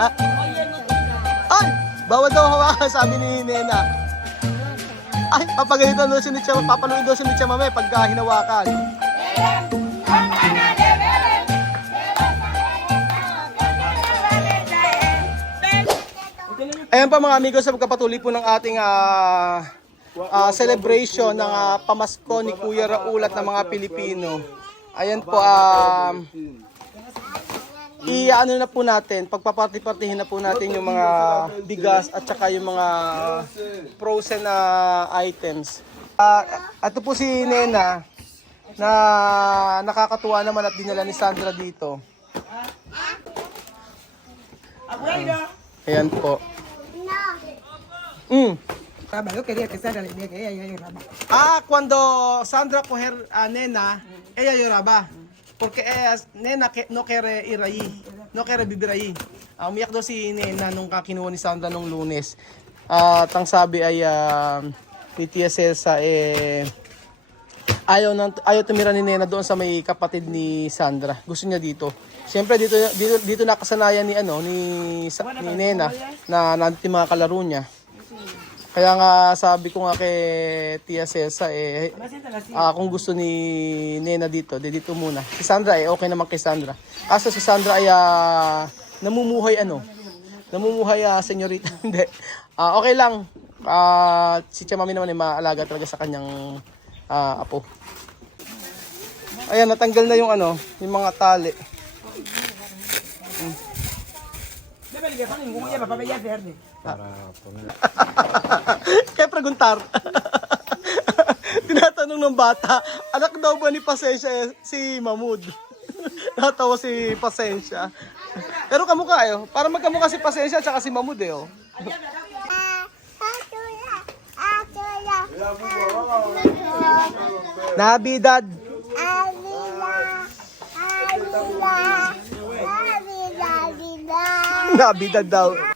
Ah. Ay! Bawal daw hawakan, sabi ni Nena. Ay, papagalitan daw si Nietzsche, papaluin daw si Nietzsche mamaya pagka hinawakan. Ayan pa mga amigos, sa pagkapatuloy po ng ating ah, ah, celebration ng ah, pamasko ni Kuya Raul at ng mga Pilipino. Ayan po, um, i-ano na po natin, pagpaparty-partihin na po natin yung mga bigas at saka yung mga frozen na items. Ah, ato po si Nena na nakakatuwa naman at dinala ni Sandra dito. Ayan po. Mm. Yo quería que Sara le diga que ella ya Raba. Ah, cuando Sandra coger a nena, ella lloraba. Porque ella, nena que, no quiere ir allí. No vivir allí. Ah, umiyak daw si nena nung kakinuha ni Sandra nung lunes. At ang sabi ay ah, ni Tia Celsa eh ayaw, nang, ayaw tumira ni Nena doon sa may kapatid ni Sandra. Gusto niya dito. Siyempre dito dito dito nakasanayan ni ano ni sa, ni Nena na nandito yung mga kalaro niya. Kaya nga sabi ko nga kay Tia Cesa eh ah, kung gusto ni Nena dito, di dito muna. Si Sandra eh okay naman kay Sandra. Kaso si Sandra ay ah, namumuhay ano? Namumuhay ah, senyorita. Hindi. Ah, okay lang. Ah, si Tia Mami naman ay maalaga talaga sa kanyang ah, apo. Ayan, natanggal na yung ano, yung mga tali. Debe ya verde. Kaya preguntar. Tinatanong ng bata, anak daw ba ni Pasensya si Mahmud? Natawa si Pasensya. Pero kamukha eh, oh. para magkamukha si Pasensya at si Mahmud eh. Oh. Navidad. Navidad daw.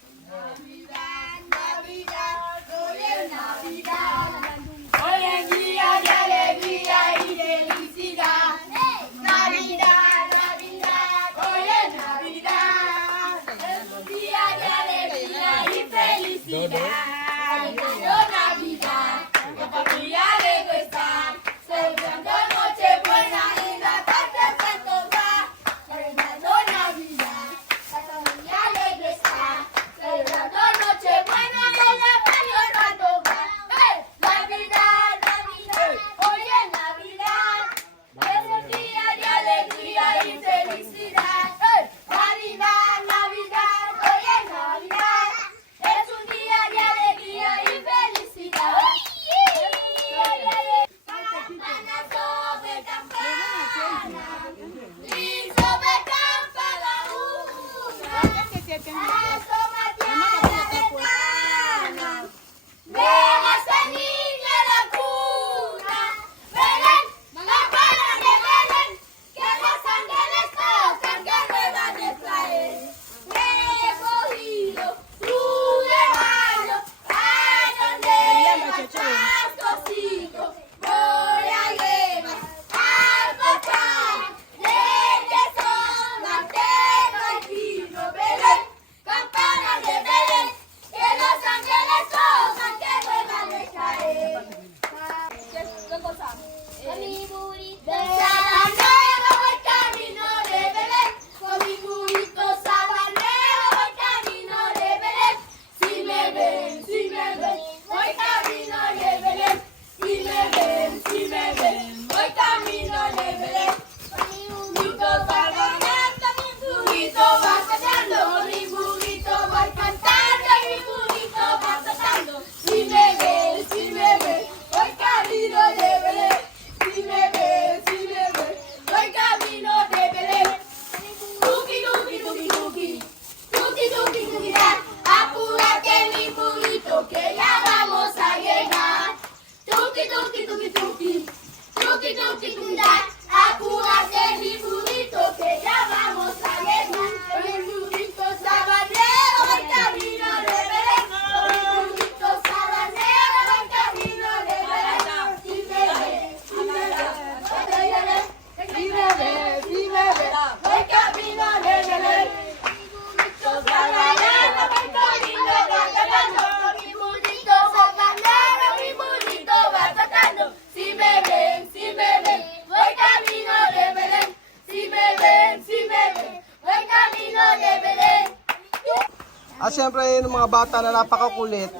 At syempre yung mga bata na napakakulit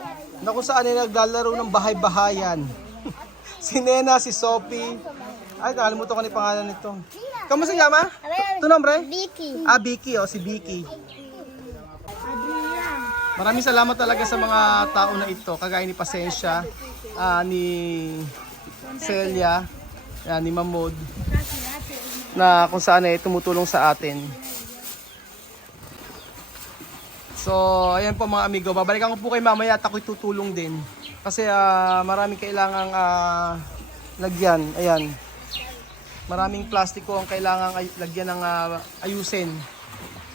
na kung saan ay naglalaro ng bahay-bahayan. si Nena, si Sophie. Ay, nakalimutan ko yung pangalan nito. Kamu si Yama? Ito nombre? Vicky. Ah, Vicky, oh, si Vicky. Maraming salamat talaga sa mga tao na ito, kagaya ni Pasensya, ah, ni Celia, yan, ni Mamod, na kung saan ay tumutulong sa atin. So, ayan po mga amigo, babalikan ko po kay mamaya at ako'y tutulong din. Kasi ah, maraming kailangang ah, lagyan, ayan. Maraming plastiko ang kailangang ay- lagyan ng ah, ayusin,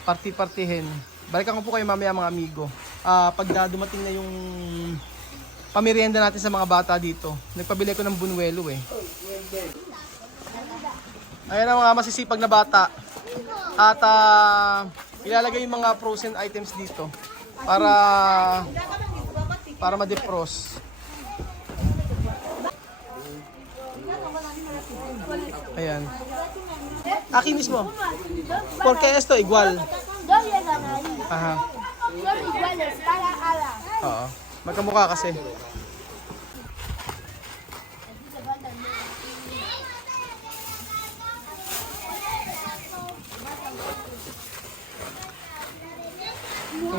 parti-partihin. Balikan ko po kayo mamaya mga amigo. Ah, pag dumating na yung pamirienda natin sa mga bata dito. Nagpabili ko ng bunwelo eh. Ayan ang mga masisipag na bata. At ah, ilalagay yung mga frozen items dito para para ma-defrost. Ayan. Aquí mismo. Porque esto igual. Aha. Son iguales, cara a la. Oo. Magkamukha kasi.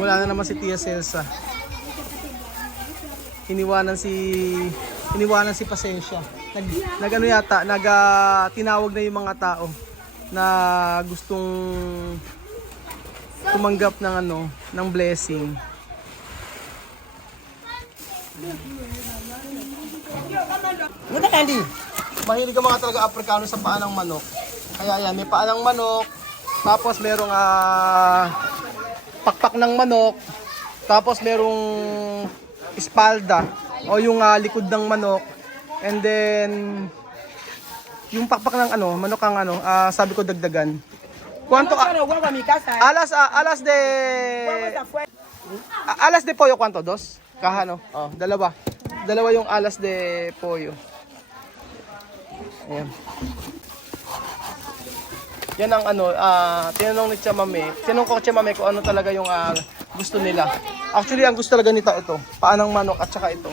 Wala na naman si Tia Celsa. Iniwanan si iniwanan si Pasensya. Nag, nag ano yata, nag ah, tinawag na yung mga tao na gustong tumanggap ng ano, ng blessing. Ano Andy? Mahilig ang mga talaga Afrikano sa paa ng manok. Kaya yan, may paa ng manok, tapos merong ah, pakpak ng manok, tapos merong espalda o yung ah, likod ng manok. And then yung pakpak ng ano, manok ang ano, ah, sabi ko dagdagan. Kwanto ah, Ano, eh. alas ah, alas de alas de pollo kwanto? Dos? Kahano? Oh, dalawa. Dalawa yung alas de pollo. Ayan. Yan ang ano, ah, tinanong ni Chamame. Tinanong ko kay Chamame kung ano talaga yung ah, gusto nila. Actually, ang gusto talaga nito ito, paa ng manok at saka ito.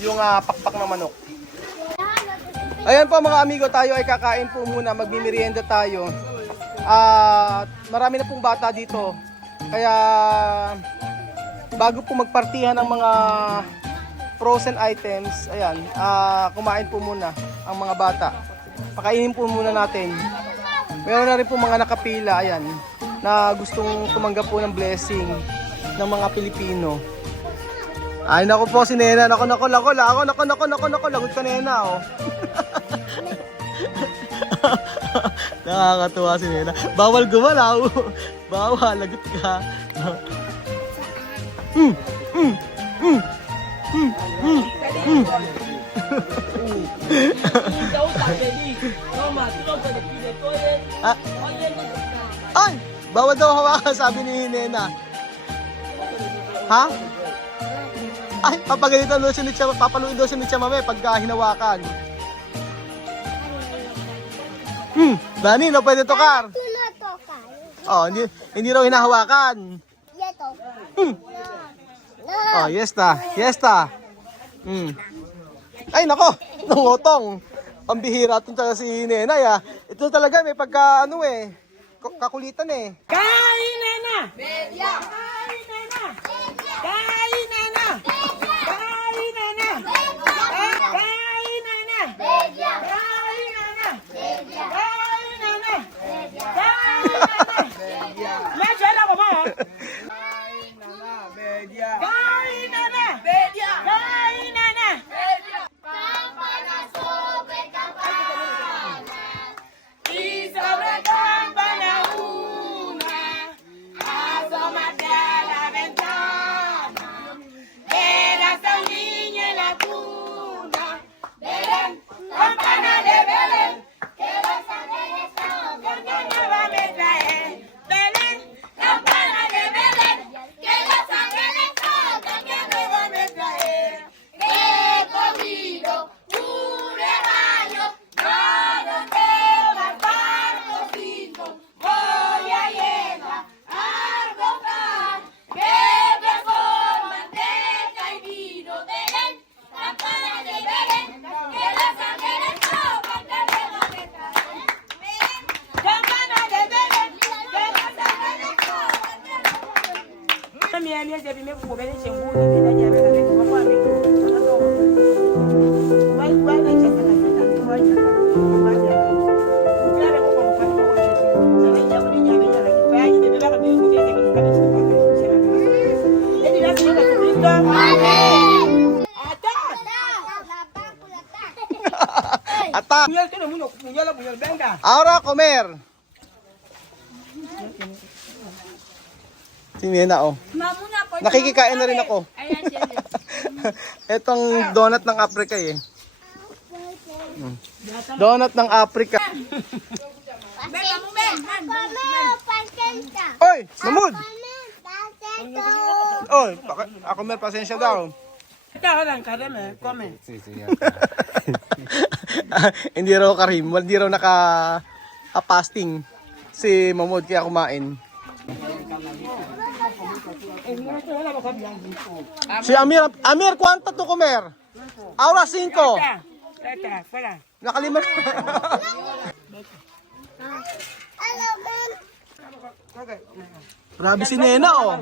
Yung ah, pakpak ng manok. Ayan po mga amigo, tayo ay kakain po muna, magmimerienda tayo. At marami na pong bata dito. Kaya bago po magpartihan ng mga frozen items, ayan, ah, kumain po muna ang mga bata. Pakainin po muna natin. Meron na rin po mga nakapila, ayan, na gustong tumanggap po ng blessing ng mga Pilipino. Ay, naku po si Nena. Naku, naku, naku, naku, naku, naku, naku, naku, lagot ka Nena, oh. Nakakatuwa si Nena. Bawal gumalaw. Bawal, lagot ka. mm, mm, mm, mm, mm, mm. Ah, ay! Bawal daw hawakan, sabi ni Nena. Ha? Ay, papagalitan daw ni Chama, papaluin daw siya ni Chamame pagka hinawakan. Hmm, Dani, no pwede tokar. Oh, hindi, hindi raw hinahawakan. Hmm. Oh, yes ta. Yes ta. Hmm. Ay, nako. Nangotong. Pambihira ito talaga si Nenay ah. Ito talaga may pagka ano eh. Kakulitan eh. Kain, nena. Media. Kain, nena. Kain, nena. Kain, nena. Kain, nena. Media. Kain, nena. Media. Kain, nena. Kain, nena. Medyo ku ndo ata Atak! Aura comer! Si Nena, oh. Mamuna. Nakikikain na rin ako. Ayan, yan. Itong donut ng Africa eh. Mm. Donut ng Africa. Ben, kamu ben. Oy! Mamud! Oy! Ako mer pasensya daw. ata hala ka me come hindi raw karim, hindi raw naka fasting si Mamud kaya kumain. Si Amir, Amir, kwanta to comer? Aura 5. ata ata fala Nakalima. Grabe si Nena oh.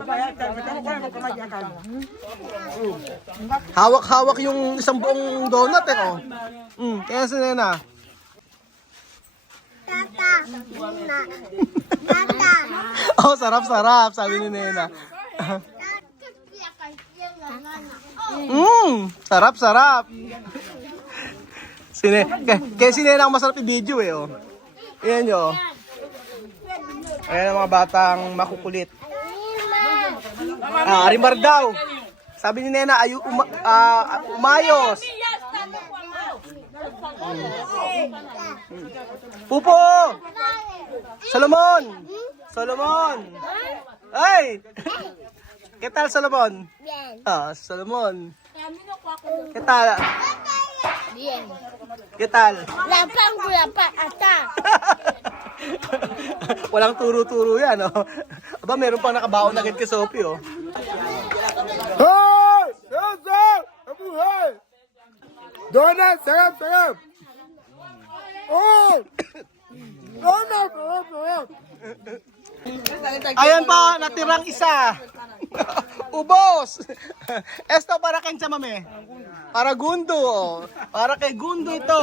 Hawak-hawak yung isang buong donut eh oh. Mm, kaya si Nena. Oh, sarap-sarap, sabi ni Nena. Mmm, sarap-sarap. Sine, kaya, kaya si Nena ang masarap i-video eh oh. Ayan nyo. oh. Ayan ang mga batang makukulit. Ah, Arimar daw. Sabi ni Nena, ayu, uma, ah, umayos. Pupo! Solomon! Solomon! Ay! ¿Qué tal, Solomon? Ah, Solomon. ¿Qué tal? Bien. ¿Qué tal? Lapang ko pa ata. Walang turo-turo yan, oh. Aba, meron pang nakabaon na kay Sophie, oh. Hey! Sarap, sarap! Mabuhay! Donut, sarap, sarap! Oh! Donut, sarap, sarap! Ayan pa, natirang isa. Ubos. Esto para kay mame. Para Gundo. oh. Para kay Gundo ito.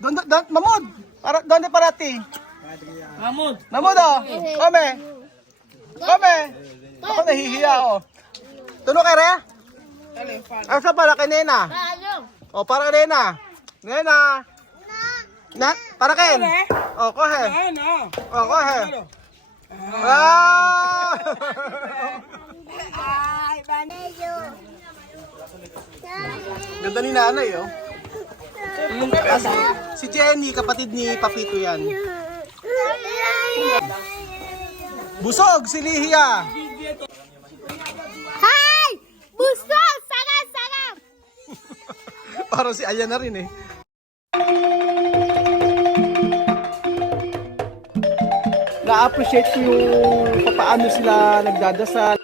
Don, don, mamod. Para, donde para ti? mahmud Mamod, oh. Kome. Kome. Ako nahihiya, oh. Tuno kay Rea? Asa para kay Nena? Ano? O, para kay Nena. Nena. Na, para kay. O, kohe. ano O, kohe. Ah! ay ban Ganda ni nanay, oh. Si Jenny, kapatid ni Papito yan. Busog, si Lihia. Hi! Gusto! Sarap! Sarap! Parang si Aya na rin eh. Na-appreciate ko yung paano sila nagdadasal.